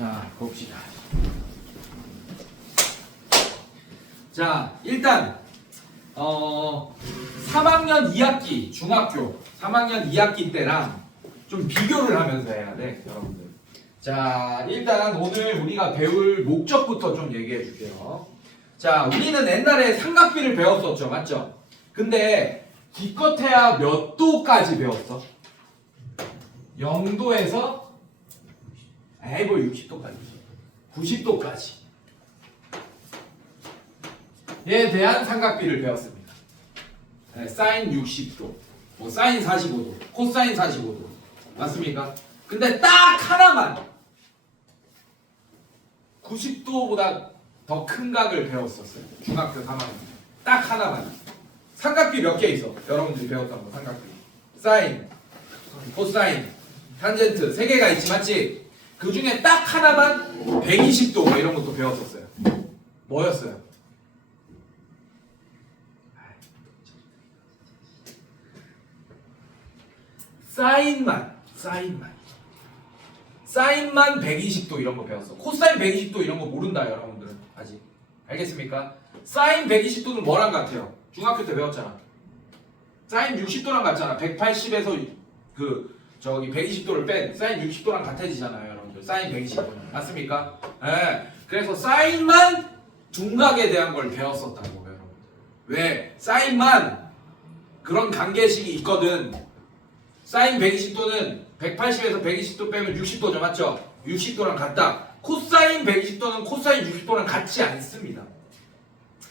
자, 봅시다. 자, 일단 3학년 2학기 중학교 3학년 2학기 때랑 좀 비교를 하면서 해야 돼, 여러분들. 자, 일단 오늘 우리가 배울 목적부터 좀 얘기해 줄게요. 자, 우리는 옛날에 삼각비를 배웠었죠, 맞죠? 근데 기껏해야 몇 도까지 배웠어? 0도에서 에이 뭐 60도까지 90도까지 에 대한 삼각비를 배웠습니다. 네, 사인 60도, 뭐 사인 45도, 코사인 45도 맞습니까? 근데 딱 하나만 90도보다 더 큰 각을 배웠었어요. 중학교 3학년 딱 하나만. 삼각비 몇 개 있어? 여러분들이 배웠던 거 삼각비. 사인, 코사인, 탄젠트 3개가 있지 맞지? 그 중에 딱 하나만 120도 뭐 이런 것도 배웠었어요. 뭐였어요? 사인만 120도 이런 거 배웠어. 코사인 120도 이런 거 모른다 여러분들은 아직. 알겠습니까? 사인 120도는 뭐랑 같아요? 중학교 때 배웠잖아. 사인 60도랑 같잖아. 180에서 그 저기 120도를 뺀 사인 60도랑 같아지잖아요, 여러분들. 사인 120도는 맞습니까? 네. 그래서 사인만 둔각에 대한 걸 배웠었다고 여러분들. 왜? 사인만 그런 관계식이 있거든. 사인 120도는 180에서 120도 빼면 60도죠, 맞죠? 60도랑 같다. 코사인 120도는 코사인 60도랑 같지 않습니다.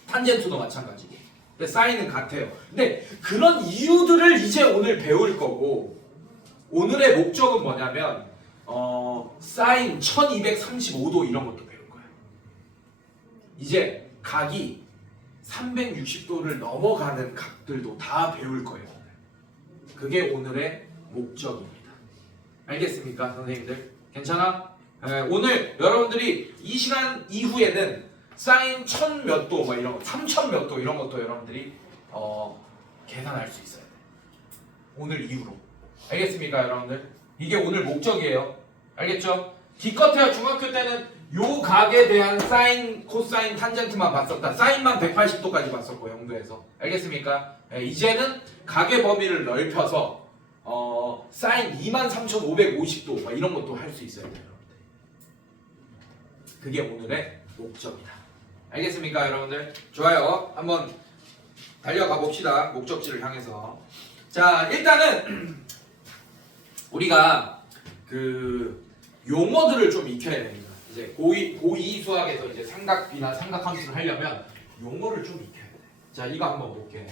탄젠트도 마찬가지고. 근데 사인은 같아요. 근데 그런 이유들을 이제 오늘 배울 거고, 오늘의 목적은 뭐냐면 사인 1235도 이런 것도 배울 거예요. 이제 각이 360도를 넘어가는 각들도 다 배울 거예요. 그게 오늘의 목적입니다. 알겠습니까, 선생님들? 괜찮아? 네, 오늘 여러분들이 이 시간 이후에는 사인 1000 몇 도, 뭐 이런 거, 3000 몇 도 이런 것도 여러분들이 계산할 수 있어야 돼. 오늘 이후로. 알겠습니까, 여러분들? 이게 오늘 목적이에요. 알겠죠? 기껏해야 중학교 때는 요 각에 대한 사인, 코사인, 탄젠트만 봤었다. 사인만 180도까지 봤었고 0도에서. 알겠습니까? 네, 이제는 각의 범위를 넓혀서 사인 23,550도 막 이런 것도 할 수 있어야 돼요, 여러분들. 그게 오늘의 목적이다. 알겠습니까, 여러분들? 좋아요. 한번 달려가 봅시다. 목적지를 향해서. 자, 일단은 우리가 그 용어들을 좀 익혀야 됩니다. 이제 고2 수학에서 이제 삼각비나 삼각함수를 하려면 용어를 좀 익혀야 돼. 자, 이거 한번 볼게.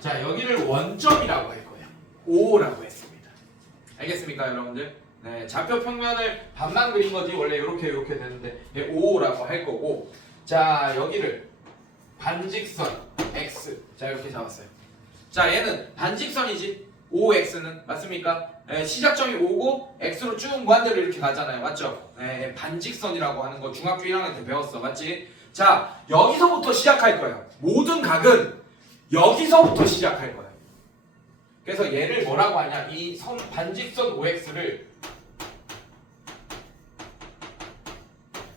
자, 여기를 원점이라고 할 거예요. O라고 했습니다. 알겠습니까, 여러분들? 네, 좌표 평면을 반만 그린 거지 원래 이렇게 되는데 O라고 할 거고, 자, 여기를 반직선 X, 자 이렇게 잡았어요. 자, 얘는 반직선이지. OX는 맞습니까? 네, 시작점이 O고 X로 쭉 무한대로 이렇게 가잖아요, 맞죠? 네, 반직선이라고 하는 거 중학교 1학년 때 배웠어, 맞지? 자, 여기서부터 시작할 거예요. 모든 각은 여기서부터 시작할 거예요. 그래서 얘를 뭐라고 하냐? 이 반직선 OX를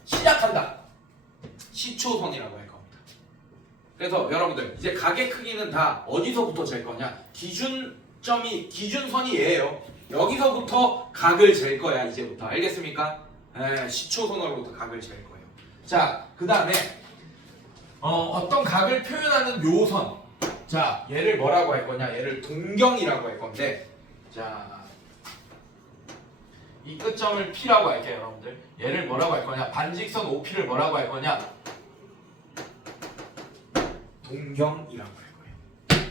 시작한다. 시초선이라고 할 겁니다. 그래서 여러분들 이제 각의 크기는 다 어디서부터 잴 거냐? 기준선이 얘예요. 여기서부터 각을 잴 거야, 이제부터. 알겠습니까? 네, 시초선으로부터 각을 잴 거예요. 자, 그 다음에 어떤 각을 표현하는 묘선. 자, 얘를 뭐라고 할 거냐? 얘를 동경이라고 할 건데, 자, 이 끝점을 P라고 할게요, 여러분들. 얘를 뭐라고 할 거냐? 반직선 OP를 뭐라고 할 거냐? 동경이라고 할 거예요.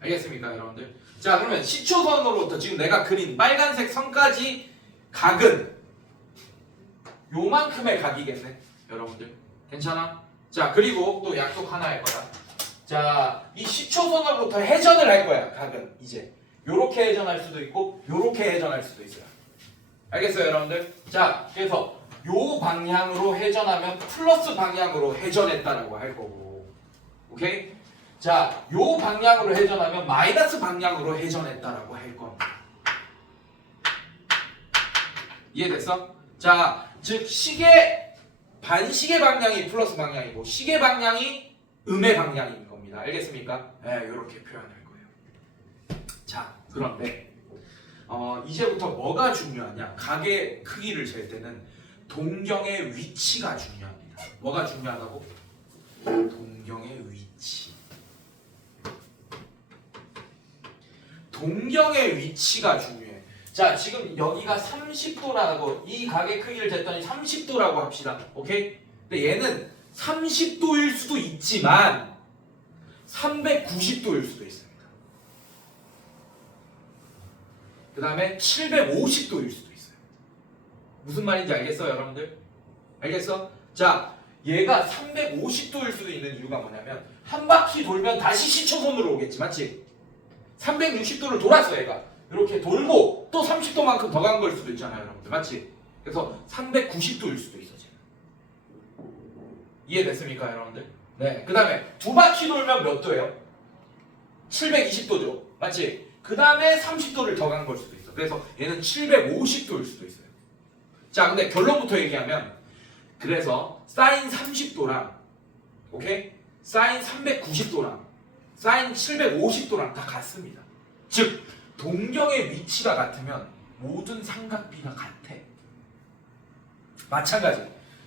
알겠습니까, 여러분들? 자, 그러면 시초선으로부터 지금 내가 그린 빨간색 선까지 각은 요만큼의 각이겠네, 여러분들. 괜찮아? 자, 그리고 또 약속 하나 할 거야. 자, 이 시초선으로부터 회전을 할 거야, 각은. 이제 요렇게 회전할 수도 있고 요렇게 회전할 수도 있어요. 알겠어요, 여러분들? 자, 그래서 요 방향으로 회전하면 플러스 방향으로 회전했다라고 할 거고, 오케이? 자, 요 방향으로 회전하면 마이너스 방향으로 회전했다라고 할 겁니다. 이해됐어? 자, 즉 시계 반시계 방향이 플러스 방향이고 시계 방향이 음의 방향인 겁니다. 알겠습니까? 네, 이렇게 표현할 거예요. 자, 그런데 이제부터 뭐가 중요하냐? 각의 크기를 잴 때는 동경의 위치가 중요합니다. 뭐가 중요하다고? 동경의 위치. 동경의 위치가 중요해. 자, 지금 여기가 30도라고 이 각의 크기를 쟀더니 30도라고 합시다. 오케이? 근데 얘는 30도일 수도 있지만 390도일 수도 있습니다. 그 다음에 750도일 수도 있어요. 무슨 말인지 알겠어요, 여러분들? 알겠어? 자, 얘가 350도일 수도 있는 이유가 뭐냐면 한 바퀴 돌면 다시 시초선으로 오겠지, 맞지? 360도를 돌았어, 얘가. 이렇게 돌고 또 30도만큼 더 간 걸 수도 있잖아요, 여러분들. 맞지? 그래서 390도일 수도 있어, 지금. 이해됐습니까, 여러분들? 네. 그 다음에 두 바퀴 돌면 몇 도예요? 720도죠. 맞지? 그 다음에 30도를 더 간 걸 수도 있어. 그래서 얘는 750도일 수도 있어요. 자, 근데 결론부터 얘기하면 그래서 사인 30도랑 오케이? 사인 390도랑 사인 750도랑 다 같습니다. 즉 동경의 위치가 같으면 모든 삼각비가 같아. 마찬가지.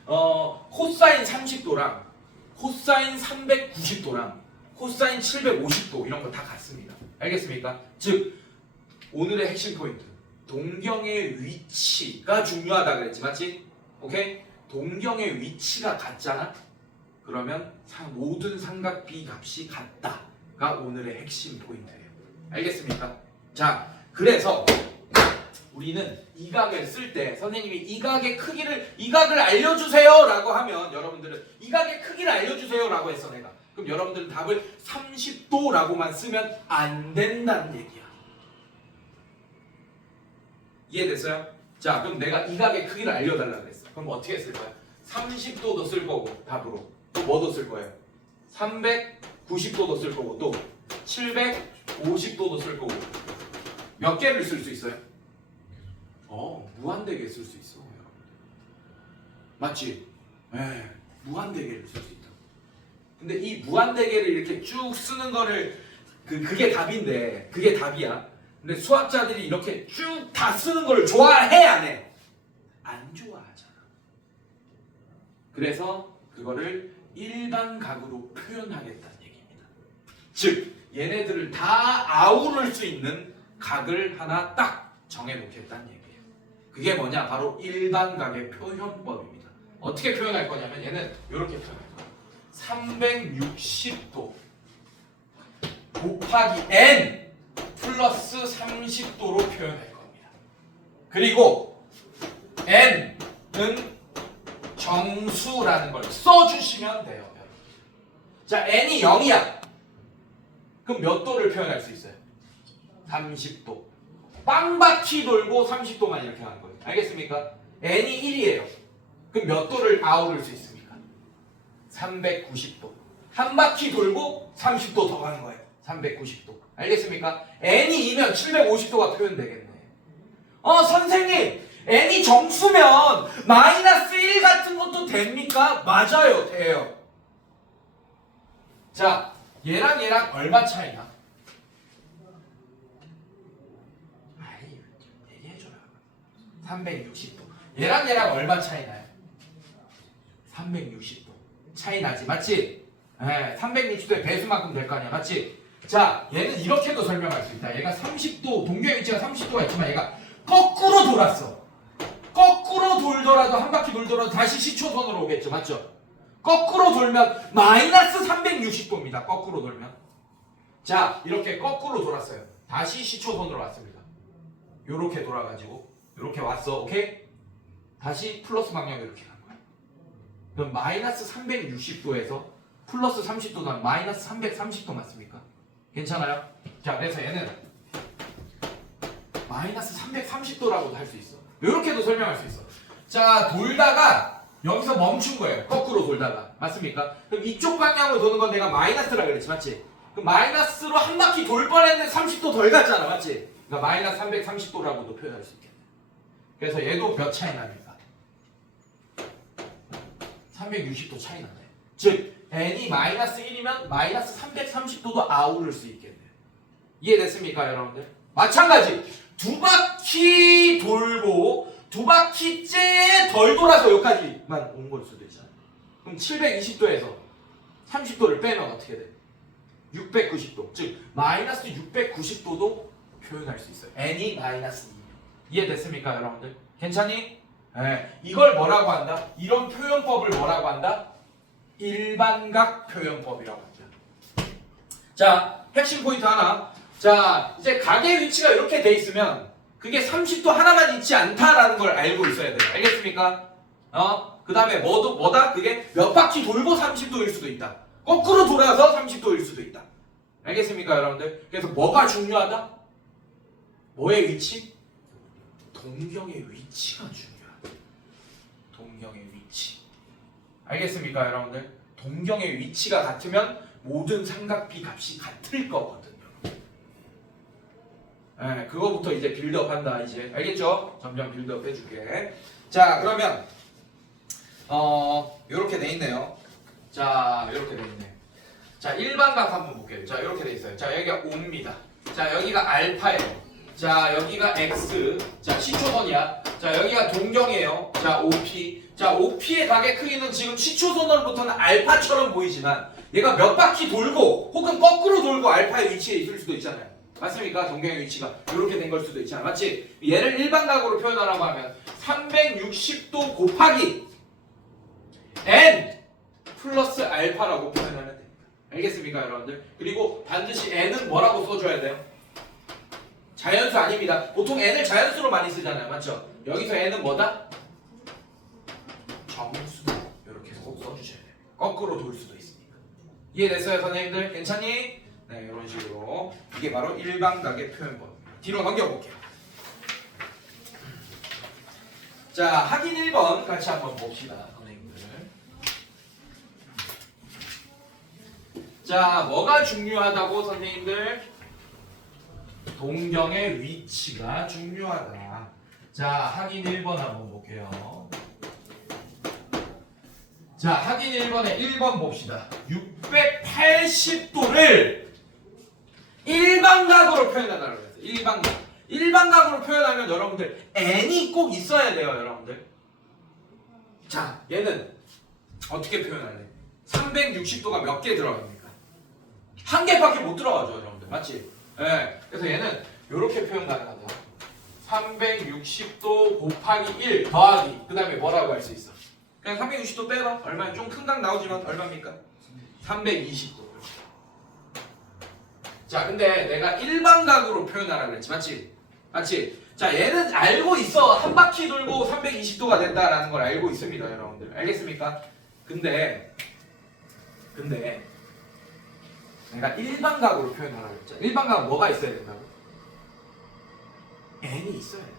코사인 30도랑 코사인 390도랑 코사인 750도 이런 거 다 같습니다. 알겠습니까? 즉 오늘의 핵심 포인트. 동경의 위치가 중요하다 그랬지, 맞지? 오케이? 동경의 위치가 같잖아? 그러면 모든 삼각비 값이 같다가 오늘의 핵심 포인트예요. 알겠습니까? 자, 그래서 우리는 이 각을 쓸 때 선생님이 이 각의 크기를 이 각을 알려주세요 라고 하면 여러분들은 이 각의 크기를 알려주세요 라고 했어 내가. 그럼 여러분들은 답을 30도라고만 쓰면 안 된다는 얘기야. 이해됐어요? 자, 그럼 내가 이 각의 크기를 알려달라 그랬어. 그럼 어떻게 쓸 거야? 30도도 쓸 거고 답으로 또 뭐도 쓸 거예요? 390도도 쓸 거고 또 750도도 쓸 거고 몇 개를 쓸 수 있어요? 무한대개 쓸 수 있어. 맞지? 네, 무한대개를 쓸 수 있다. 근데 이 무한대개를 이렇게 쭉 쓰는 거를 그게 답인데 그게 답이야. 근데 수학자들이 이렇게 쭉 다 쓰는 걸 좋아해 안 해? 안 좋아하잖아. 그래서 그거를 일반각으로 표현하겠다는 얘기입니다. 즉 얘네들을 다 아우를 수 있는 각을 하나 딱 정해놓겠다는 얘기예요. 그게 뭐냐? 바로 일반각의 표현법입니다. 어떻게 표현할 거냐면 얘는 이렇게 표현할 거예요. 360도 곱하기 n 플러스 30도로 표현할 겁니다. 그리고 n은 정수라는 걸 써주시면 돼요. 자, n이 0이야. 그럼 몇 도를 표현할 수 있어요? 30도. 빵바퀴 돌고 30도만 이렇게 하는 거예요. 알겠습니까? n이 1이에요. 그럼 몇 도를 아우를 수 있습니까? 390도. 한 바퀴 돌고 30도 더 가는 거예요. 390도. 알겠습니까? n이 2면 750도가 표현되겠네. 선생님! n이 정수면 마이너스 1 같은 것도 됩니까? 맞아요. 돼요. 자, 얘랑 얘랑 얼마 차이나? 얘기해줘라. 360도. 얘랑 얘랑 얼마 차이 나요? 360도. 차이 나지, 맞지? 네, 360도의 배수만큼 될 거 아니야, 맞지? 자, 얘는 이렇게도 설명할 수 있다. 얘가 30도, 동경의 위치가 30도가 있지만 얘가 거꾸로 돌았어. 거꾸로 돌더라도 한 바퀴 돌더라도 다시 시초선으로 오겠죠, 맞죠? 거꾸로 돌면 마이너스 360도입니다. 거꾸로 돌면. 자, 이렇게 거꾸로 돌았어요. 다시 시초선으로 왔습니다. 요렇게 돌아가지고 요렇게 왔어, 오케이? 다시 플러스 방향으로 이렇게 간 거야. 그럼 마이너스 360도에서 플러스 30도는 마이너스 330도 맞습니까? 괜찮아요? 자, 그래서 얘는 마이너스 330도라고도 할 수 있어. 이렇게도 설명할 수 있어. 자, 돌다가 여기서 멈춘 거예요. 거꾸로 돌다가. 맞습니까? 그럼 이쪽 방향으로 도는 건 내가 마이너스라 그랬지, 맞지? 그럼 마이너스로 한 바퀴 돌 뻔했는데 30도 덜 갔잖아, 맞지? 그러니까 마이너스 330도라고도 표현할 수 있겠네. 그래서 얘도 몇 차이 납니까? 360도 차이 나네. 즉 n이 마이너스 1이면 마이너스 330도도 아우를 수 있겠네요. 이해됐습니까 여러분들? 마찬가지 두 바퀴 돌고 두 바퀴째 덜 돌아서 여기까지만 온 걸 수도 있잖아요. 그럼 720도에서 30도를 빼면 어떻게 돼? 690도. 즉 마이너스 690도도 표현할 수 있어요. n이 마이너스 2. 이해됐습니까 여러분들? 괜찮니? 네. 이걸 뭐라고 한다? 이런 표현법을 뭐라고 한다? 일반각 표현법이라고 하죠. 자, 핵심 포인트 하나. 자, 이제 각의 위치가 이렇게 돼 있으면 그게 30도 하나만 있지 않다라는 걸 알고 있어야 돼요. 알겠습니까? 그 다음에 뭐다? 그게 몇 바퀴 돌고 30도일 수도 있다. 거꾸로 돌아서 30도일 수도 있다. 알겠습니까 여러분들? 그래서 뭐가 중요하다? 뭐의 위치? 동경의 위치가 중요하다. 동경의 위치. 알겠습니까 여러분들? 동경의 위치가 같으면 모든 삼각비 값이 같을 거거든요. 네, 그거부터 이제 빌드업 한다 이제. 알겠죠? 점점 빌드업 해줄게. 자 그러면 요렇게 돼 있네요. 자 요렇게 돼 있네. 자 일반각 한번 볼게요. 자 요렇게 돼 있어요. 자 여기가 5입니다. 자 여기가 알파예요. 자 여기가 x. 자 시초선이야. 자 여기가 동경이에요. 자 5p. 자 5p의 각의 크기는 지금 시초선으로부터는 알파처럼 보이지만 얘가 몇 바퀴 돌고 혹은 거꾸로 돌고 알파의 위치에 있을 수도 있잖아요. 맞습니까? 동경의 위치가 이렇게 된 걸 수도 있잖아요. 맞지? 얘를 일반각으로 표현하라고 하면 360도 곱하기 n 플러스 알파라고 표현하면 됩니다. 알겠습니까 여러분들? 그리고 반드시 n은 뭐라고 써줘야 돼요? 자연수 아닙니다. 보통 n을 자연수로 많이 쓰잖아요. 맞죠? 여기서 n은 뭐다? 정수. 이렇게 꼭 써주셔야 돼요. 거꾸로 돌 수도 있으니까. 이해됐어요 선생님들? 괜찮니? 네 이런 식으로. 이게 바로 일반각의 표현법입니다. 뒤로 넘겨볼게요. 자 확인 1번 같이 한번 봅시다 선생님들. 자 뭐가 중요하다고 선생님들? 동경의 위치가 중요하다. 자 확인 1번 한번 볼게요. 자 확인 1번에 1번 봅시다. 680도를 일반각으로 표현하라고 했어요. 일반각. 일반각으로 표현하면 여러분들 n이 꼭 있어야 돼요 여러분들. 자 얘는 어떻게 표현할래? 360도가 몇 개 들어갑니까? 한 개밖에 못 들어가죠 여러분들. 맞지? 네. 그래서 얘는 이렇게 표현 가능하다. 360도 곱하기 1 더하기 그 다음에 뭐라고 할 수 있어? 그냥 360도 빼봐. 얼마야? 좀 큰 각 나오지만 얼마입니까? 320도. 자 근데 내가 일반각으로 표현하라고 그랬지. 맞지? 맞지? 자 얘는 알고 있어. 한 바퀴 돌고 320도가 된다라는 걸 알고 있습니다 여러분들. 알겠습니까? 근데 내가 일반각으로 표현하라고 했죠. 일반각은 뭐가 있어야 된다고? n이 있어야 돼.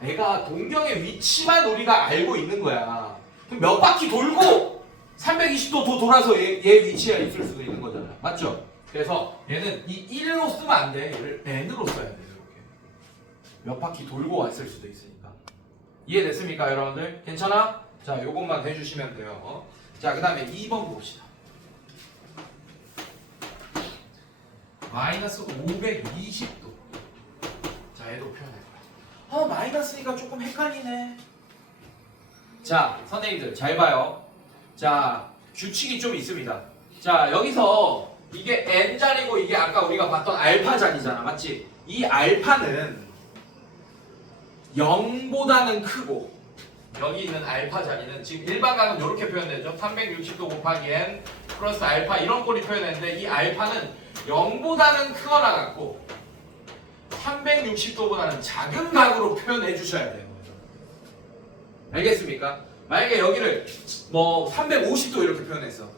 내가 동경의 위치만 우리가 알고 있는 거야. 그럼 몇 바퀴 돌고 320도 더 돌아서 얘 위치에 있을 수도 있는 거잖아. 맞죠? 그래서 얘는 이 1로 쓰면 안 돼. 얘를 n으로 써야 돼. 이렇게. 몇 바퀴 돌고 왔을 수도 있으니까. 이해됐습니까 여러분들? 괜찮아? 자 요것만 해주시면 돼요. 자 그 다음에 2번 봅시다. 마이너스 520도. 자 얘도 표현해. 마이너스니까 조금 헷갈리네. 자 선생님들 잘 봐요. 자 규칙이 좀 있습니다. 자 여기서 이게 n자리고 이게 아까 우리가 봤던 알파자리잖아. 맞지? 이 알파는 0보다는 크고 여기 있는 알파자리는 지금 일반각은 이렇게 표현되죠. 360도 곱하기 n 플러스 알파 이런 꼴이 표현되는데 이 알파는 0보다는 크거나 같고 360도보다는 작은 각으로 표현해 주셔야 돼요. 알겠습니까? 만약에 여기를 뭐 350도 이렇게 표현했어.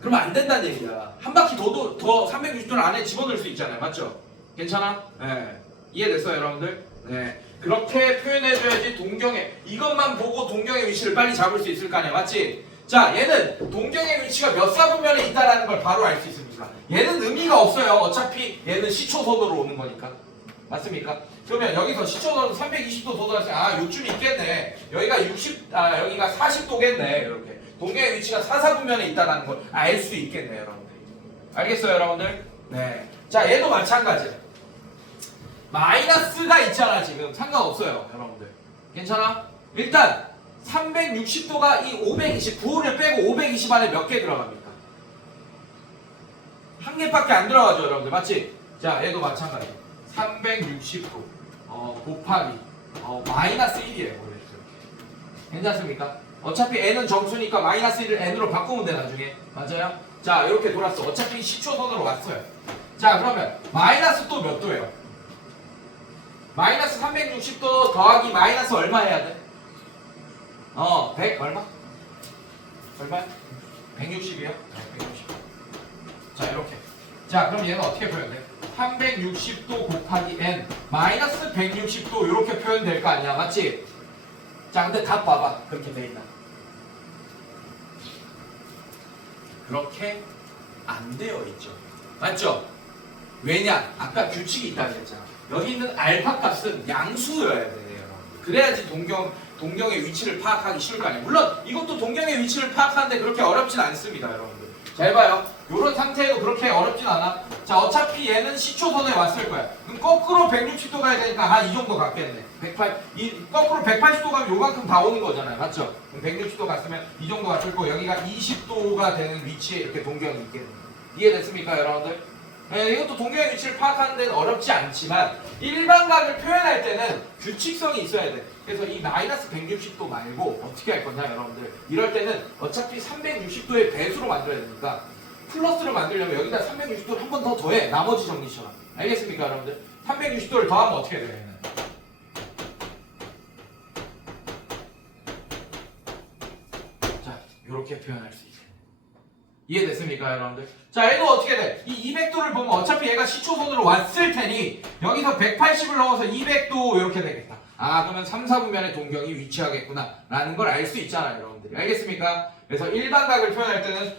그러면 안 된다는 얘기야. 한 바퀴 더 360도를 안에 집어넣을 수 있잖아요. 맞죠? 괜찮아? 네. 이해됐어요 여러분들? 네. 그렇게 표현해줘야지 동경의 이것만 보고 동경의 위치를 빨리 잡을 수 있을 거 아니야. 맞지? 자 얘는 동경의 위치가 몇 사분면에 있다라는 걸 바로 알 수 있습니다. 얘는 의미가 없어요. 어차피 얘는 시초선으로 오는 거니까. 맞습니까? 그러면 여기서 시초선으로 320도 도달했어요. 아, 요쯤 있겠네. 여기가 여기가 40도겠네. 이렇게. 동경의 위치가 사사분면에 있다는 걸 알 수 있겠네요, 여러분들. 알겠어요, 여러분들? 네. 자, 얘도 마찬가지. 마이너스가 있잖아, 지금. 상관없어요, 여러분들. 괜찮아? 일단 360도가 이 520, 9호를 빼고 520 안에 몇 개 들어갑니까? 한 개밖에 안 들어가죠, 여러분들. 맞지? 자, 얘도 마찬가지. 360도 곱하기 마이너스 1이에요. 원래 이렇게. 괜찮습니까? 어차피 n은 정수니까 마이너스 1을 n으로 바꾸면 돼, 나중에. 맞아요? 자, 이렇게 돌았어. 어차피 시초선으로 왔어요. 자, 그러면 마이너스 또 몇 도예요? 마이너스 360도 더하기 마이너스 얼마 해야 돼? 100 얼마? 얼마? 160이요? 160. 자, 이렇게. 자, 그럼 얘는 어떻게 표현돼? 360도 곱하기 n 마이너스 160도 이렇게 표현될 거 아니야, 맞지? 자, 근데 답 봐봐. 그렇게 돼 있나? 그렇게 안 되어 있죠. 맞죠? 왜냐? 아까 규칙이 있다고 했잖아. 여기 있는 알파 값은 양수여야 돼요. 그래야지 동경의 위치를 파악하기 쉬울 거 아니에요. 물론 이것도 동경의 위치를 파악하는데 그렇게 어렵진 않습니다, 여러분들. 잘 봐요. 이런 상태에도 그렇게 어렵진 않아. 자, 어차피 얘는 시초선에 왔을 거야. 그럼 거꾸로 160도 가야 되니까 한 이 정도 갔겠네. 거꾸로 180도 가면 요만큼 다 오는 거잖아요. 맞죠? 그럼 160도 갔으면 이 정도 갔을 거고 여기가 20도가 되는 위치에 이렇게 동경이 있겠네. 이해됐습니까, 여러분들? 네, 이것도 동경의 위치를 파악하는 데는 어렵지 않지만 일반각을 표현할 때는 규칙성이 있어야 돼. 그래서 이 마이너스 160도 말고 어떻게 할 거냐, 여러분들. 이럴 때는 어차피 360도의 배수로 만들어야 되니까 플러스로 만들려면 여기다 360도를 한 번 더 더해. 나머지 정리처럼. 알겠습니까, 여러분들? 360도를 더하면 어떻게 돼요, 얘는? 자, 이렇게 표현할 수 있어요. 이해됐습니까, 여러분들? 자, 얘도 어떻게 돼? 이 200도를 보면 어차피 얘가 시초선으로 왔을 테니 여기서 180을 넣어서 200도 이렇게 되겠다. 아, 그러면 3, 4분면에 동경이 위치하겠구나 라는 걸 알 수 있잖아요, 여러분들. 알겠습니까? 그래서 일반각을 표현할 때는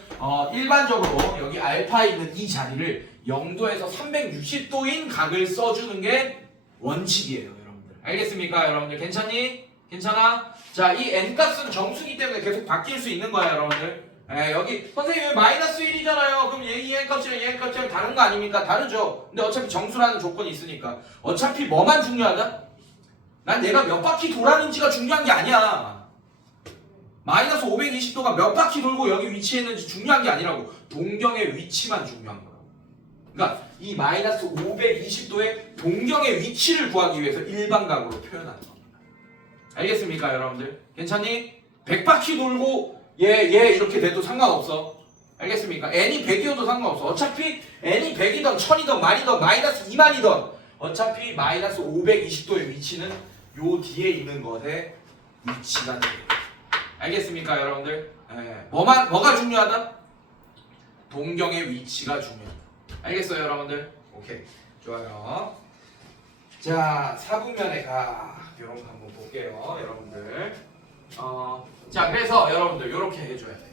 일반적으로 여기 알파에 있는 이 자리를 0도에서 360도인 각을 써주는 게 원칙이에요, 여러분들. 알겠습니까, 여러분들? 괜찮니? 괜찮아? 자, 이 n값은 정수기 때문에 계속 바뀔 수 있는 거야, 여러분들. 여기 선생님 마이너스 1이잖아요. 그럼 이 n값이랑 이 n값이랑 다른 거 아닙니까? 다르죠. 근데 어차피 정수라는 조건이 있으니까 어차피 뭐만 중요하다? 난 얘가 몇 바퀴 돌았는지가 중요한 게 아니야. 마이너스 520도가 몇 바퀴 돌고 여기 위치했는지 중요한 게 아니라고. 동경의 위치만 중요한 거라고. 그러니까 이 마이너스 520도의 동경의 위치를 구하기 위해서 일반각으로 표현하는 겁니다. 알겠습니까, 여러분들? 괜찮니? 100바퀴 돌고 얘 이렇게 돼도 상관없어. 알겠습니까? n이 100이어도 상관없어. 어차피 n이 100이던 1000이던 만이던 마이너스 2만이던 어차피 마이너스 520도의 위치는 요 뒤에 있는 것의 위치가 돼요. 알겠습니까, 여러분들? 뭐가 중요하다? 동경의 위치가 중요하다. 알겠어요, 여러분들? 오케이, 좋아요. 자, 4분면의 각 이런 거 한번 볼게요, 여러분들. 자, 그래서 여러분들 이렇게 해줘야 돼요.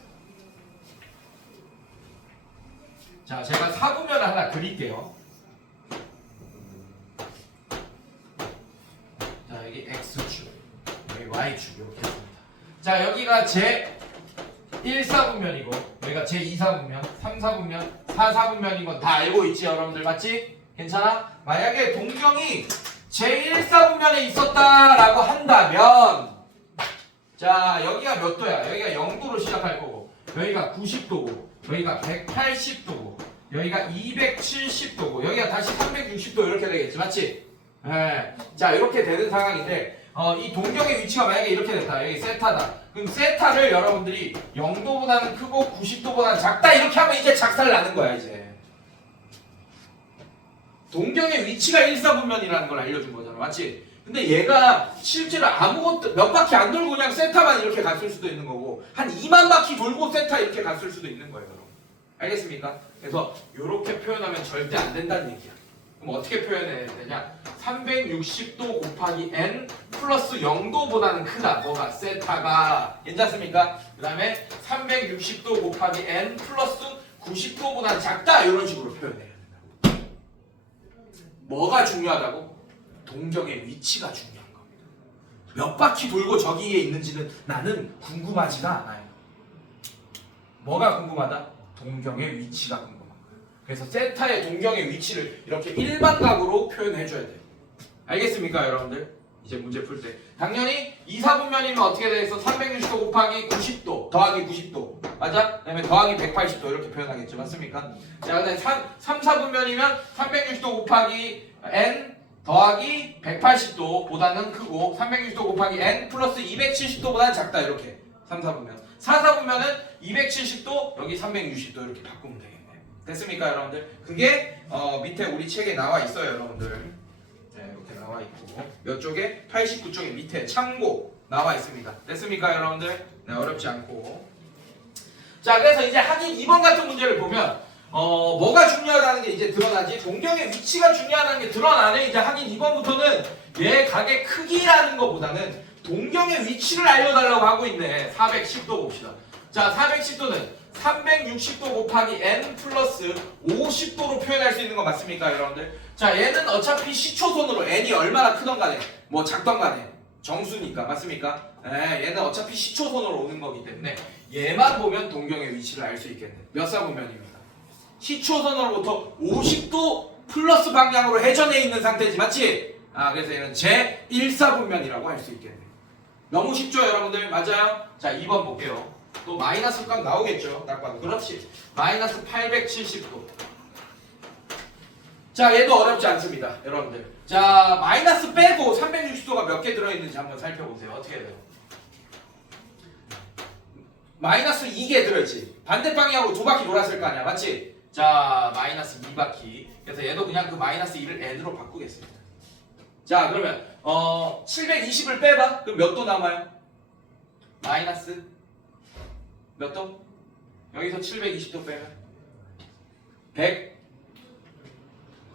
자, 제가 4분면을 하나 그릴게요. 자, 여기 X축, 여기 Y축 이렇게 했습니다. 자, 여기가 제 1사분면이고 여기가 제 2사분면, 3사분면, 4사분면인 건 다 알고 있지, 여러분들? 맞지? 괜찮아? 만약에 동경이 제 1사분면에 있었다라고 한다면 자, 여기가 몇 도야? 여기가 0도로 시작할 거고 여기가 90도고 여기가 180도고 여기가 270도고 여기가 다시 360도 이렇게 되겠지, 맞지? 자, 이렇게 되는 상황인데 이 동경의 위치가 만약에 이렇게 됐다. 여기 세타다. 그럼 세타를 여러분들이 0도보다는 크고 90도보다는 작다 이렇게 하면 이제 작살 나는 거야, 이제. 동경의 위치가 일사분면이라는 걸 알려준 거잖아, 맞지? 근데 얘가 실제로 아무것도 몇 바퀴 안 돌고 그냥 세타만 이렇게 갔을 수도 있는 거고 한 2만 바퀴 돌고 세타 이렇게 갔을 수도 있는 거예요, 여러분. 알겠습니까? 그래서 이렇게 표현하면 절대 안 된다는 얘기야. 그럼 어떻게 표현해야 되냐? 360도 곱하기 n 플러스 0도보다는 크다. 뭐가? 세타가. 괜찮습니까? 그 다음에 360도 곱하기 n 플러스 90도보다는 작다. 이런 식으로 표현해야 된다고. 뭐가 중요하다고? 동경의 위치가 중요한 겁니다. 몇 바퀴 돌고 저기에 있는지는 나는 궁금하지가 않아요. 뭐가 궁금하다? 동경의 위치가 궁금한 거예요. 그래서 세타의 동경의 위치를 이렇게 일반각으로 표현해줘야 돼요. 알겠습니까, 여러분들? 이제 문제 풀 때 당연히 2, 4분면이면 어떻게 되겠어? 360도 곱하기 90도 더하기 90도 맞아? 그 다음에 더하기 180도 이렇게 표현하겠죠. 맞습니까? 자, 그 다음에 3, 4분면이면 360도 곱하기 n 더하기 180도 보다는 크고 360도 곱하기 n 플러스 270도보다는 작다. 이렇게 3, 4분면 4, 4분면은 270도 여기 360도 이렇게 바꾸면 되겠네. 됐습니까, 여러분들? 그게 밑에 우리 책에 나와 있어요, 여러분들. 네, 이렇게 나와 있고 이쪽에 89쪽에 밑에 참고 나와 있습니다. 됐습니까, 여러분들? 네, 어렵지 않고. 자, 그래서 이제 학인 2번 같은 문제를 보면 뭐가 중요하다는 게 이제 드러나지. 동경의 위치가 중요하다는 게 드러나네. 이제 학인 2번부터는 얘 각의 크기라는 것보다는 동경의 위치를 알려달라고 하고 있네. 410도 봅시다. 자, 410도는 360도 곱하기 n 플러스 50도로 표현할 수 있는 거 맞습니까, 여러분들? 자, 얘는 어차피 시초선으로 n이 얼마나 크던 간에 뭐 작던 간에 정수니까 맞습니까? 얘는 어차피 시초선으로 오는 거기 때문에 얘만 보면 동경의 위치를 알 수 있겠네. 몇 사분면입니다. 시초선으로부터 50도 플러스 방향으로 회전해 있는 상태지, 맞지? 그래서 얘는 제1사분면이라고 할 수 있겠네. 너무 쉽죠, 여러분들? 맞아요? 자, 2번 볼게요. 또 마이너스 값 나오겠죠. 딱 봐도. 그렇지. 마이너스 870도. 자, 얘도 어렵지 않습니다, 여러분들. 자, 마이너스 빼고 360도가 몇 개 들어있는지 한번 살펴보세요. 어떻게 돼요? 마이너스 2개 들어있지. 반대 방향으로 2바퀴 돌았을 거 아니야, 맞지? 자, 마이너스 2바퀴. 그래서 얘도 그냥 그 마이너스 2를 n으로 바꾸겠습니다. 자, 그러면 720을 빼봐. 그럼 몇 도 남아요? 마이너스 몇 도? 여기서 720도 빼면 100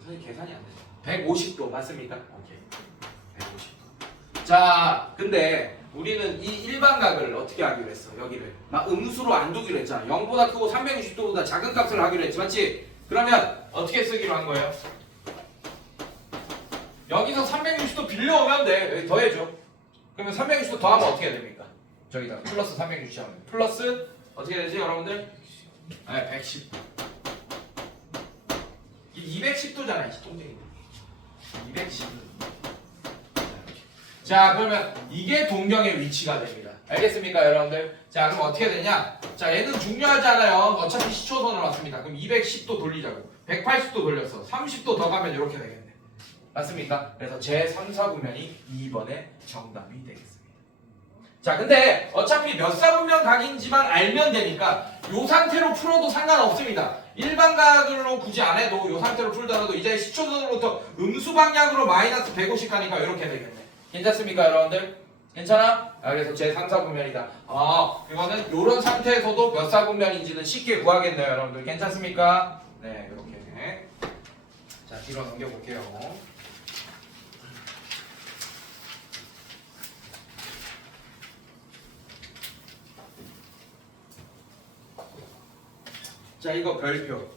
선생님 계산이 안 되죠. 150도 맞습니까? 오케이. 150도. 자, 근데 우리는 이 일반각을 어떻게 하기로 했어? 여기를 막 음수로 안 두기로 했잖아. 0보다 크고 360도보다 작은 값을 하기로 했지, 맞지? 그러면 어떻게 쓰기로 한 거예요? 여기서 360도 빌려오면 돼. 여기 더해줘. 그러면 360도 더하면 어떻게 됩니까? 저기다 플러스 360 하면 플러스 어떻게 되지, 여러분들? 110. 210도잖아, 이 똥쟁이. 210. 자, 그러면 이게 동경의 위치가 됩니다. 알겠습니까, 여러분들? 자, 그럼 어떻게 되냐? 자, 얘는 중요하지 않아요. 어차피 시초선으로 왔습니다. 그럼 210도 돌리자고. 180도 돌렸어. 30도 더 가면 이렇게 되겠네. 맞습니까? 그래서 제3, 4분면이 2번의 정답이 되겠습니다. 자, 근데 어차피 몇 사분면 각인지만 알면 되니까 이 상태로 풀어도 상관없습니다. 일반각으로 굳이 안 해도 이 상태로 풀더라도 이제 시초선으로부터 음수 방향으로 마이너스 150 가니까 이렇게 되겠네. 괜찮습니까, 여러분들? 괜찮아? 그래서 제3, 4분면이다. 이거는 이런 상태에서도 몇 사분면인지는 쉽게 구하겠네요, 여러분들. 괜찮습니까? 네, 이렇게. 자, 뒤로 넘겨볼게요. 자, 이거 별표.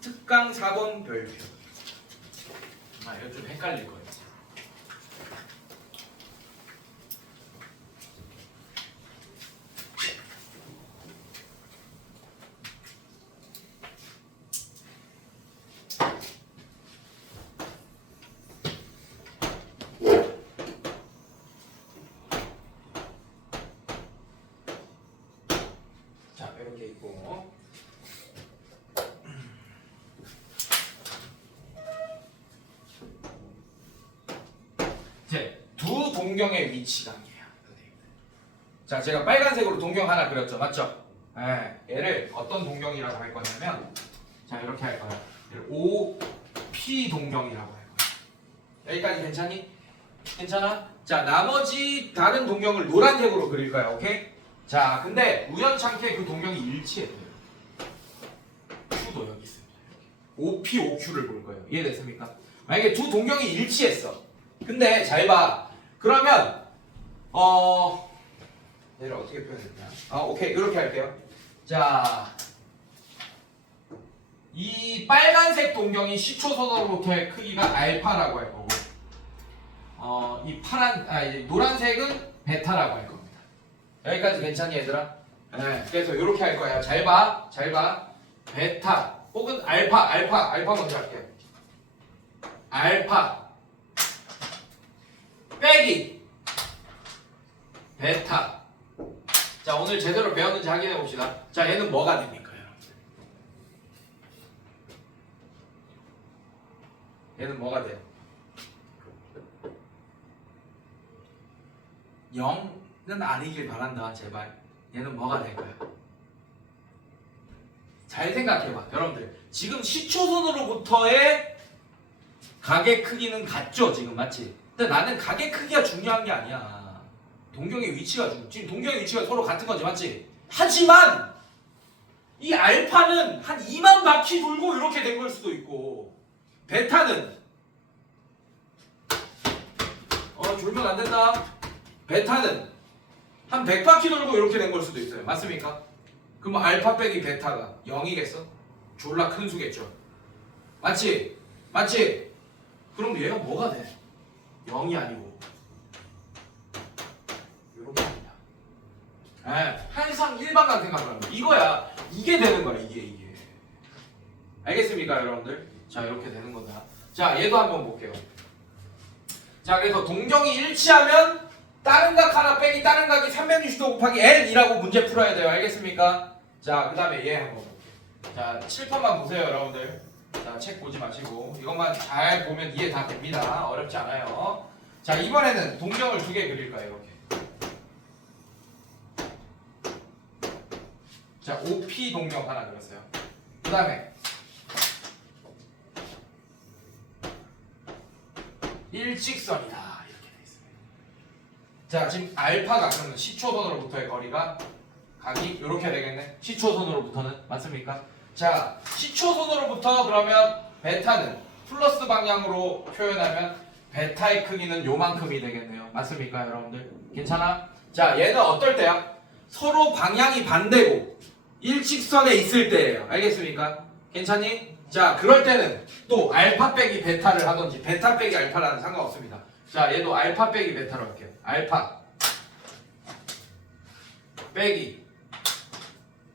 특강 4번 별표. 이거 좀 헷갈릴 거예요. 자, 이렇게 있고. 두 동경의 위치 관계야. 자, 제가 빨간색으로 동경 하나 그렸죠, 맞죠? 얘를 어떤 동경이라고 할 거냐면, 자, 이렇게 할 거야. 얘를 OP 동경이라고 할 거야. 여기까지 괜찮니? 괜찮아? 자, 나머지 다른 동경을 노란색으로 그릴 거야, 오케이? 자, 근데 우연찮게 그 동경이 일치했대요. Q도 여기 있습니다. OP, OQ를 볼 거예요. 이해됐습니까? 만약에 두 동경이 일치했어. 근데 잘 봐. 그러면 얘를 어떻게 표현했냐? 오케이, 이렇게 할게요. 자, 이 빨간색 동경이 시초선으로부터의 크기가 알파라고 할 거고, 이 이 노란색은 베타라고 할 겁니다. 여기까지 괜찮니 얘들아? 네, 그래서 이렇게 할 거야. 잘 봐, 잘 봐. 베타 혹은 알파 먼저 할게요. 알파 빼기 베타. 자, 오늘 제대로 배웠는지 확인해 봅시다. 자, 얘는 뭐가 됩니까, 여러분들? 얘는 뭐가 돼요? 0는 아니길 바란다, 제발. 얘는 뭐가 될까요? 잘 생각해봐, 여러분들. 지금 시초선으로부터의 가게 크기는 같죠, 지금 맞지? 근데 나는 가게 크기가 중요한 게 아니야. 동경의 위치가 지금 동경의 위치가 서로 같은 거지, 맞지? 하지만 이 알파는 한 2만 바퀴 돌고 이렇게 된 걸 수도 있고, 베타는 졸면 안 된다. 베타는 한 100바퀴 돌고 이렇게 된 걸 수도 있어요. 맞습니까? 그럼 알파 빼기 베타가 0이겠어? 졸라 큰 수겠죠. 맞지? 맞지? 그럼 얘가 뭐가 돼? 0이 아니고 이렇게 됩니다. 항상 일반만 생각하는 거야. 이거야. 이게 되는 거야. 이게. 알겠습니까, 여러분들? 자, 이렇게 되는 거다. 자, 얘도 한번 볼게요. 자, 그래서 동경이 일치하면 다른 각 하나 빼기 다른 각이 360도 곱하기 n이라고 문제 풀어야 돼요. 알겠습니까? 자, 그 다음에 얘 한번 볼게요. 자, 칠판만 보세요, 여러분들. 자, 책 보지 마시고 이것만 잘 보면 이해 다 됩니다. 어렵지 않아요. 자, 이번에는 동경을 2개 그릴 거예요. 이렇게. 자, OP 동경 하나 그렸어요. 그 다음에 일직선이다, 이렇게 돼 있습니다. 자, 지금 알파가 그러면 시초선으로부터의 거리가 각이 이렇게 되겠네. 시초선으로부터는 맞습니까? 자, 시초선으로부터 그러면 베타는 플러스 방향으로 표현하면 베타의 크기는 요만큼이 되겠네요. 맞습니까, 여러분들? 괜찮아? 자, 얘는 어떨 때야? 서로 방향이 반대고 일직선에 있을 때예요. 알겠습니까? 괜찮니? 자, 그럴 때는 또 알파 빼기 베타를 하던지 베타 빼기 알파라는 상관없습니다. 자, 얘도 알파 빼기 베타로 할게요. 알파 빼기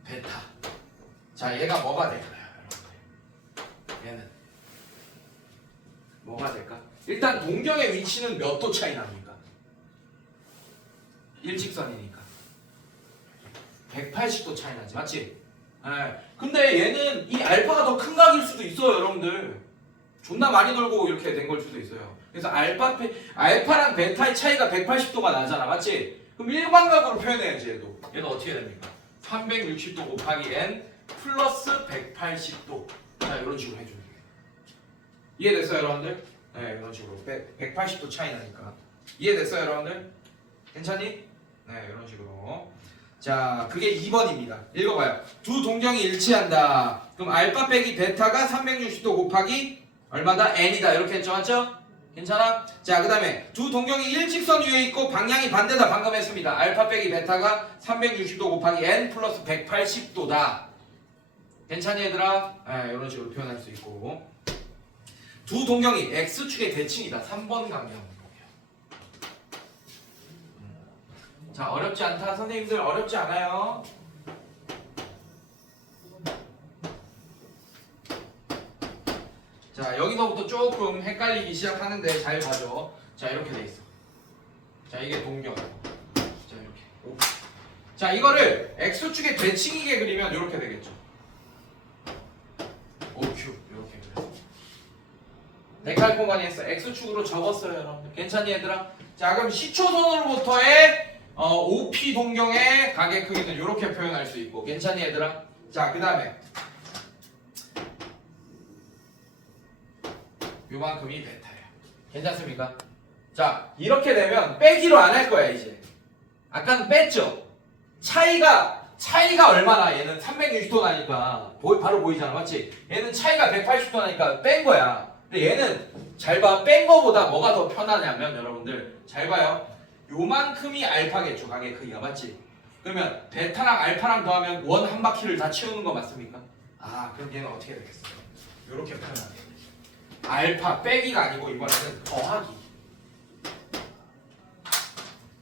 베타. 자, 얘가 뭐가 될까요, 여러분들? 얘는 뭐가 될까? 일단 동경의 위치는 몇 도 차이 납니까? 일직선이니까 180도 차이 나지, 맞지? 근데 얘는 이 알파가 더 큰 각일 수도 있어요, 여러분들. 존나 많이 돌고 이렇게 된 걸 수도 있어요. 그래서 알파랑 베타의 차이가 180도가 나잖아, 맞지? 그럼 일반각으로 표현해야지. 얘도 어떻게 됩니까? 360도 곱하기 n 플러스 180도. 자, 이런 식으로 해주면 돼요. 이해됐어요, 여러분들? 네, 이런 식으로 180도 차이 나니까. 이해됐어요, 여러분들? 괜찮니? 네, 이런 식으로. 자, 그게 2번입니다. 읽어봐요. 두 동경이 일치한다. 그럼 알파 빼기 베타가 360도 곱하기 얼마다? n이다. 이렇게 했죠, 맞죠? 괜찮아? 자, 그 다음에 두 동경이 일직선 위에 있고 방향이 반대다. 방금 했습니다. 알파 빼기 베타가 360도 곱하기 n 플러스 180도다. 괜찮니, 얘들아? 네, 이런 식으로 표현할 수 있고. 두 동경이 x축의 대칭이다. 3번 강경. 자, 어렵지 않다. 선생님들 어렵지 않아요. 자, 여기서부터 조금 헷갈리기 시작하는데 잘 봐줘. 자, 이렇게 돼 있어. 자, 이게 동경. 자, 이렇게. 자, 이거를 x축의 대칭이게 그리면 이렇게 되겠죠. OQ 이렇게 그렸어. 데칼코마니 했어. x축으로 적었어요, 여러분. 괜찮니, 얘들아? 자, 그럼 시초선으로부터의 OP 동경의 가게 크기는 이렇게 표현할 수 있고. 괜찮니, 얘들아? 자, 그 다음에 요만큼이 베타예요. 괜찮습니까? 자, 이렇게 되면 빼기로 안 할 거야, 이제. 아까는 뺐죠? 차이가 얼마나? 얘는 360도 나니까 바로 보이잖아, 맞지? 얘는 차이가 180도 나니까 뺀 거야. 근데 얘는 잘 봐. 뺀 거보다 뭐가 더 편하냐면, 여러분들 잘 봐요. 요만큼이 알파겠죠, 가게 크기가. 맞지? 그러면 베타랑 알파랑 더하면 원 한 바퀴를 다 채우는 거 맞습니까? 아, 그럼 얘는 어떻게 되겠어? 요렇게 표현하면 돼. 알파 빼기가 아니고 이번에는 더하기.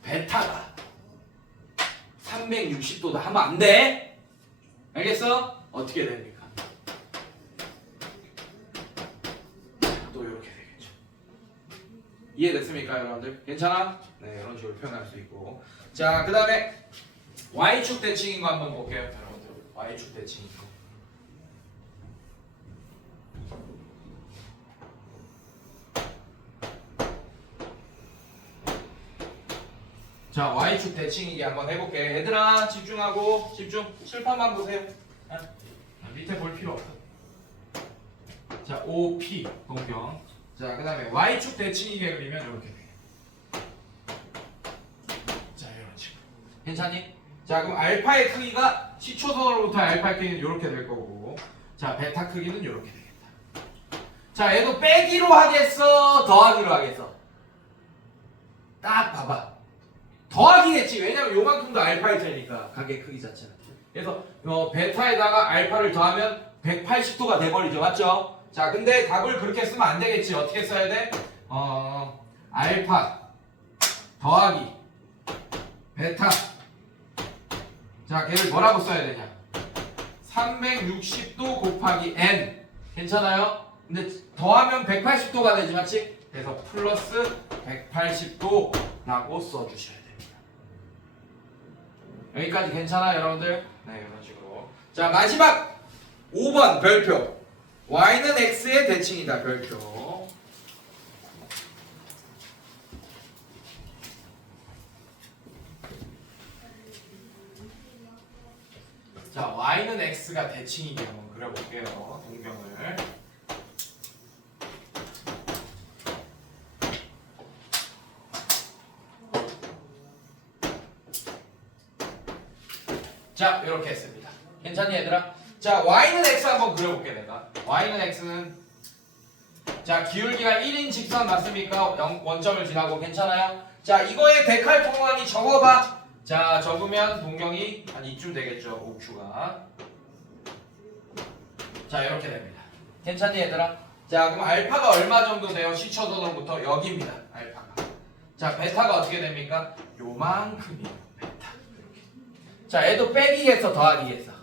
베타가 360도다 하면 안 돼. 알겠어? 어떻게 됩니까? 또 이렇게 되겠죠. 이해됐습니까, 여러분들? 괜찮아? 네, 이런 식으로 표현할 수 있고. 자, 그 다음에 Y축 대칭인 거 한번 볼게요, 여러분들. Y축 대칭인 거. 자, Y축 대칭이기 한번 해볼게. 얘들아, 집중하고, 집중. 칠판만 보세요. 밑에 볼 필요 없어. 자, OP, 동경. 자, 그 다음에 Y축 대칭이게 그리면 이렇게 돼. 자, 이런 식으로. 괜찮니? 자, 그럼 알파의 크기가 시초선으로부터 알파의 크기는 이렇게 될 거고, 자, 베타 크기는 이렇게 되겠다. 자, 얘도 빼기로 하겠어? 더하기로 하겠어? 딱 봐봐. 더하기겠지. 왜냐면 요만큼도 알파일 테니까 가게 크기 자체는. 그래서 베타에다가 알파를 더하면 180도가 돼버리죠. 맞죠? 자, 근데 답을 그렇게 쓰면 안 되겠지. 어떻게 써야 돼? 알파 더하기 베타. 자, 걔를 뭐라고 써야 되냐? 360도 곱하기 n. 괜찮아요? 근데 더하면 180도가 되지, 맞지? 그래서 플러스 180도라고 써주셔야 됩니다. 여기까지 괜찮아, 여러분들? 네, 이런 식으로. 자, 마지막 5번 별표. y는 x의 대칭이다, 별표. 자, y는 x가 대칭이게 한번 그려볼게요, 동경을. 자, 이렇게 했습니다. 괜찮니, 얘들아? 자, y는 x 한번 그려볼게, 내가. y는 x는, 자, 기울기가 1인 직선 맞습니까? 원점을 지나고. 괜찮아요? 자, 이거의 데칼코마니 적어봐. 자, 적으면 동경이 한 이쯤 되겠죠, OQ가. 자, 이렇게 됩니다. 괜찮니, 얘들아? 자, 그럼 알파가 얼마 정도 돼요? 시초선으로부터 여기입니다, 알파가. 자, 베타가 어떻게 됩니까? 요만큼이에요. 자, 얘도 빼기겠어, 더하기겠어?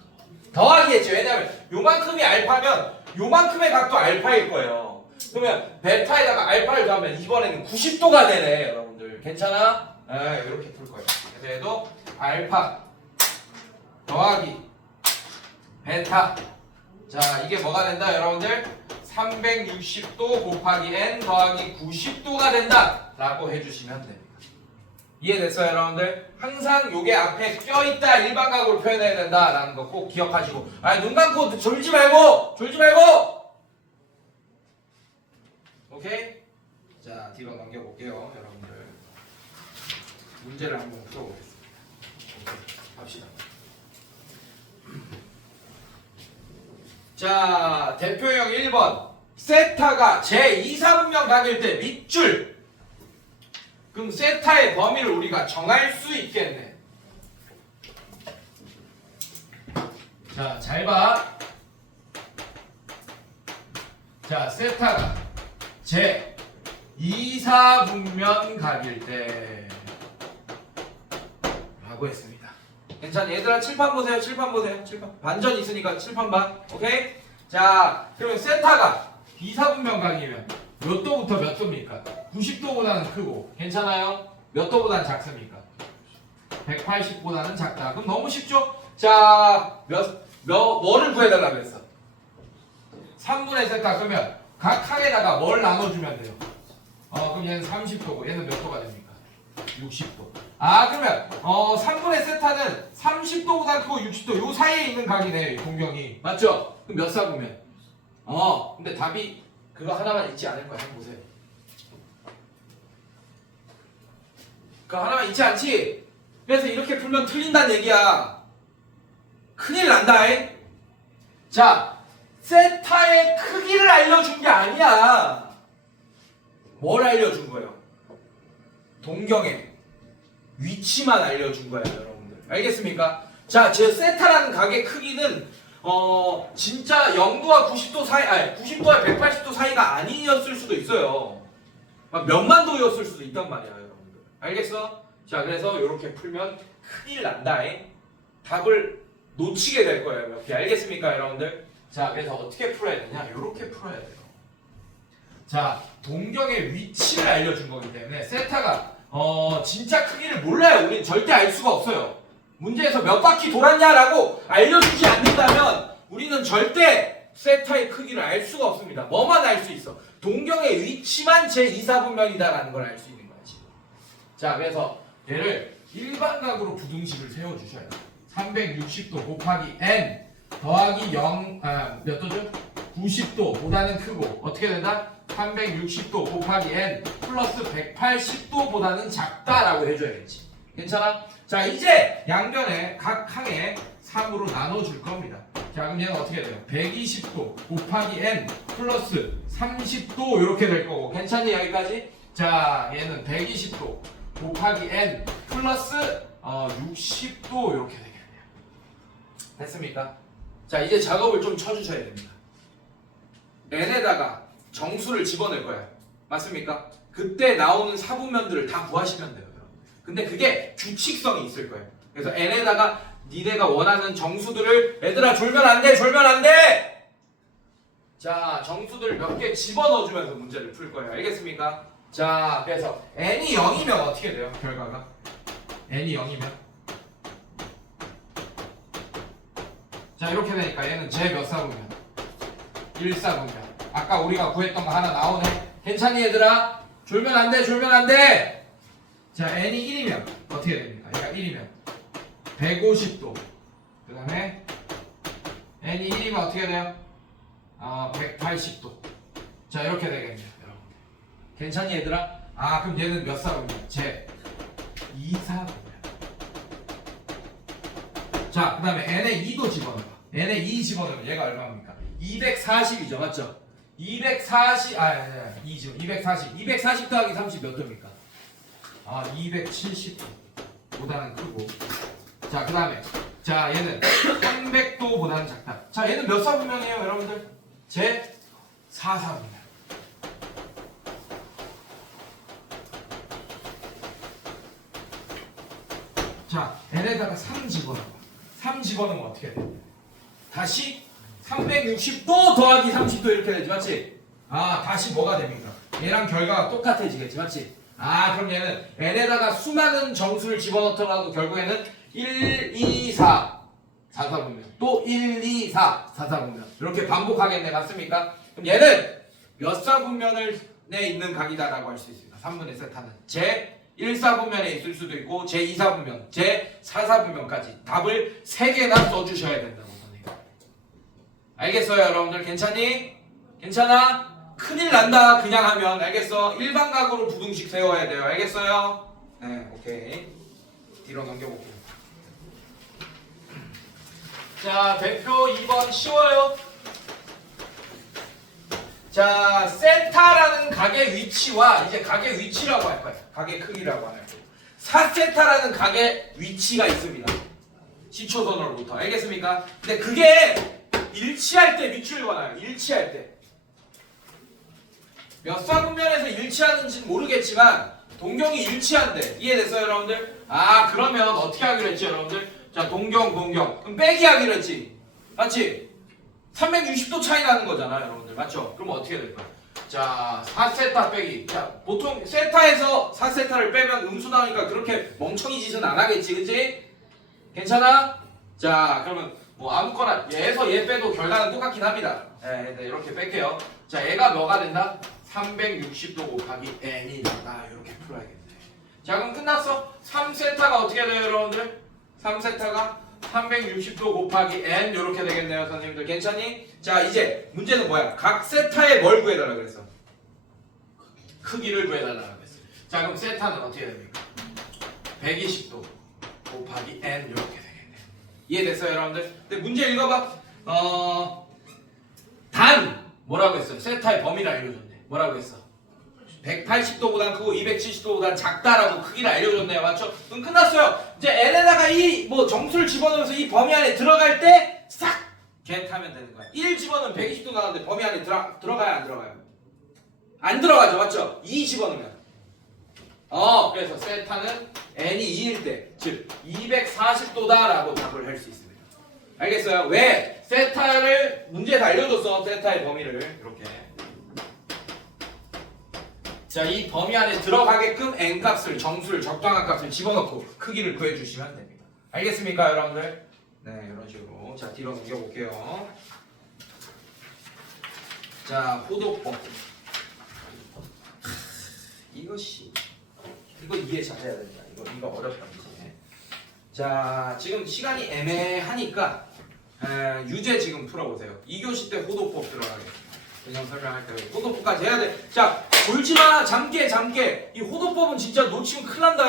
더하기겠지. 왜냐면 요만큼이 알파면 요만큼의 각도 알파일 거예요. 그러면 베타에다가 알파를 더하면 이번에는 90도가 되네, 여러분들. 괜찮아? 네, 이렇게 풀 거예요. 그래서 얘도 알파 더하기 베타. 자, 이게 뭐가 된다, 여러분들? 360도 곱하기 n 더하기 90도가 된다 라고 해주시면 됩니다. 이해됐어요, 여러분들? 항상 요게 앞에 껴있다 일반각으로 표현해야 된다라는 거 꼭 기억하시고. 눈 감고 졸지 말고! 졸지 말고! 오케이? 자, 뒤로 넘겨볼게요, 여러분들. 문제를 한번 풀어보겠습니다. 오케이, 갑시다. 자, 대표형 1번. 세타가 제2사분면 각일 때 밑줄. 그럼 세타의 범위를 우리가 정할 수 있겠네. 자, 잘 봐. 자, 세타가 제 2사분면 각일 때 라고 했습니다. 괜찮아? 얘들아, 칠판 보세요. 칠판 보세요. 칠판. 반전 있으니까 칠판 봐. 오케이? 자, 그러면 세타가 2사분면 각이면 몇 도부터 몇 도입니까? 90도보다는 크고. 괜찮아요? 몇 도보다는 작습니까? 180보다는 작다. 그럼 너무 쉽죠? 자, 뭐를 구해달라고 했어? 3분의 세타. 그러면 각 칸에다가 뭘 나눠주면 돼요? 그럼 얘는 30도고 얘는 몇 도가 됩니까? 60도. 그러면 3분의 세타는 30도보다 크고 60도 요 사이에 있는 각이네, 동경이. 맞죠? 그럼 몇 사구면? 근데 답이 그거 하나만 있지 않을 거야. 한번 보세요. 그거 하나만 있지 않지? 그래서 이렇게 풀면 틀린다는 얘기야. 큰일 난다잉. 자, 세타의 크기를 알려준 게 아니야. 뭘 알려준 거예요? 동경의 위치만 알려준 거예요, 여러분들. 알겠습니까? 자, 제 세타라는 각의 크기는 진짜 0도와 90도 사이, 90도와 180도 사이가 아니었을 수도 있어요. 막 몇만 도였을 수도 있단 말이야, 여러분들. 알겠어? 자, 그래서 이렇게 풀면 큰일 난다잉. 답을 놓치게 될 거예요. 몇 개. 알겠습니까, 여러분들? 자, 그래서 어떻게 풀어야 되냐? 이렇게 풀어야 돼요. 자, 동경의 위치를 알려준 거기 때문에 세타가 진짜 크기를 몰라요. 우린 절대 알 수가 없어요. 문제에서 몇 바퀴 돌았냐라고 알려주지 않는다면 우리는 절대 세타의 크기를 알 수가 없습니다. 뭐만 알 수 있어? 동경의 위치만 제2사분면이다라는 걸 알 수 있는 거지. 자, 그래서 얘를 일반각으로 부등식을 세워주셔야 돼요. 360도 곱하기 n 더하기 0, 몇 도죠? 90도보다는 크고 어떻게 된다? 360도 곱하기 n 플러스 180도보다는 작다라고 해줘야겠지. 괜찮아? 자, 이제 양변에 각 항에 3으로 나눠줄 겁니다. 자, 그럼 얘는 어떻게 돼요? 120도 곱하기 n 플러스 30도 이렇게 될 거고. 괜찮니 여기까지? 자, 얘는 120도 곱하기 n 플러스 60도 이렇게 되겠네요. 됐습니까? 자, 이제 작업을 좀 쳐주셔야 됩니다. n에다가 정수를 집어넣을 거야. 맞습니까? 그때 나오는 사분면들을 다 구하시면 돼요. 근데 그게 규칙성이 있을 거예요. 그래서 n에다가 니네가 원하는 정수들을 얘들아 졸면 안 돼! 졸면 안 돼! 자, 정수들 몇 개 집어넣어주면서 문제를 풀 거예요. 알겠습니까? 자, 그래서 n이 0이면 어떻게 돼요? 결과가? n이 0이면? 자, 이렇게 되니까 얘는 제 몇 사분면? 1사분면. 아까 우리가 구했던 거 하나 나오네. 괜찮니 얘들아? 졸면 안 돼! 졸면 안 돼! 자, n이 1이면 어떻게 됩니까? 얘가 1이면 150도. 그 다음에 n이 1이면 어떻게 돼요? 180도. 자, 이렇게 되겠네요, 여러분. 괜찮니 얘들아? 그럼 얘는 몇 사분면? 제 2사분면. 자, 그 다음에 n에 2도 집어넣어. n에 2 집어넣으면 얘가 얼마입니까? 240이죠, 맞죠? 240, 240 더하기 30 몇 도입니까? 270도보다는 크고. 자, 그 다음에 자, 얘는 300도보다는 작다. 자, 얘는 몇 사분면이에요, 여러분들? 제 4사분면. 자, n에다가 3 집어넣어. 3 집어넣으면 어떻게 돼? 다시 360도 더하기 30도 이렇게 되지, 맞지? 다시 뭐가 됩니까? 얘랑 결과가 똑같아지겠지, 맞지? 그럼 얘는 n에다가 수많은 정수를 집어넣더라도 결국에는 1, 2, 4 4사분면 또 1, 2, 4 4사분면 이렇게 반복하겠네. 맞습니까? 그럼 얘는 몇 사분면에 있는 각이다라고 할 수 있습니다. 3분의 세타는 제 1사분면에 있을 수도 있고 제 2사분면, 제 4사분면까지 답을 3개나 써주셔야 된다고 선생님. 알겠어요 여러분들? 괜찮니? 괜찮아? 큰일 난다 그냥 하면. 알겠어? 일반각으로 부등식 세워야 돼요. 알겠어요? 네, 오케이. 뒤로 넘겨볼게요. 자, 대표 2번 쉬워요. 자, 세타라는 각의 위치와 이제 각의 위치라고 할 거예요. 각의 크기라고 할 거예요. 4세타라는 각의 위치가 있습니다. 시초선으로부터. 알겠습니까? 근데 그게 일치할 때 밑줄 그어놔요. 일치할 때. 몇 사분면에서 일치하는지는 모르겠지만 동경이 일치한대. 이해됐어요 여러분들? 그러면 어떻게 하기로 했지 여러분들? 자, 동경 그럼 빼기 하기로 했지. 맞지? 360도 차이 나는 거잖아 여러분들. 맞죠? 그럼 어떻게 될까요? 자, 4세타 빼기. 자, 보통 세타에서 4세타를 빼면 음수 나오니까 그렇게 멍청이 짓은 안 하겠지, 그치? 괜찮아? 자, 그러면 뭐 아무거나 얘에서 얘 빼도 결과는 똑같긴 합니다. 네, 이렇게 뺄게요. 자, 얘가 뭐가 된다? 360도 곱하기 n이 나다. 이렇게 풀어야겠네. 자, 그럼 끝났어. 3세타가 어떻게 돼요 여러분들? 3세타가 360도 곱하기 n 이렇게 되겠네요 선생님들. 괜찮니? 자, 이제 문제는 뭐야? 각 세타의 뭘 구해달라 그랬어? 크기를 구해달라 그랬어. 자, 그럼 세타는 어떻게 됩니까? 120도 곱하기 n 이렇게 되겠네. 이해됐어요 여러분들? 근데 문제 읽어봐. 단 뭐라고 했어요? 세타의 범위를 알려줬네. 뭐라고 했어? 180도보단 크고 270도보단 작다라고 크기를 알려줬네요. 맞죠? 그럼 끝났어요. 이제 n에다가 이 정수를 집어넣으면서 이 범위 안에 들어갈 때 싹 get 하면 되는 거야. 1 집어넣으면 120도 나오는데 범위 안에 들어가요 안 들어가요? 안 들어가죠. 맞죠? 2 집어넣으면 그래서 세타는 n이 2일 때, 즉 240도다라고 답을 할 수 있습니다. 알겠어요? 왜? 세타를 문제에서 알려줬어. 세타의 범위를 이렇게. 자, 이 범위 안에 들어가게끔 n 값을, 정수를, 적당한 값을 집어넣고 크기를 구해주시면 됩니다. 알겠습니까, 여러분들? 네, 이런 식으로. 자, 뒤로 넘겨볼게요. 자, 호도법. 이거 이해 잘해야 된다. 이거 어렵다, 이제. 자, 지금 시간이 애매하니까 유제 지금 풀어보세요. 2교시 때 호도법 들어가겠습니다. 그냥 설명할 때 호도법까지 해야 돼. 자, 졸지마, 잠깨. 이 호도법은 진짜 놓치면 큰일 난다.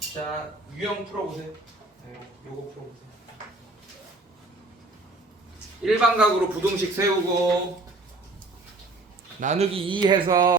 자, 유형 풀어보세요. 요거 풀어보세요. 일반각으로 부등식 세우고 나누기 2 해서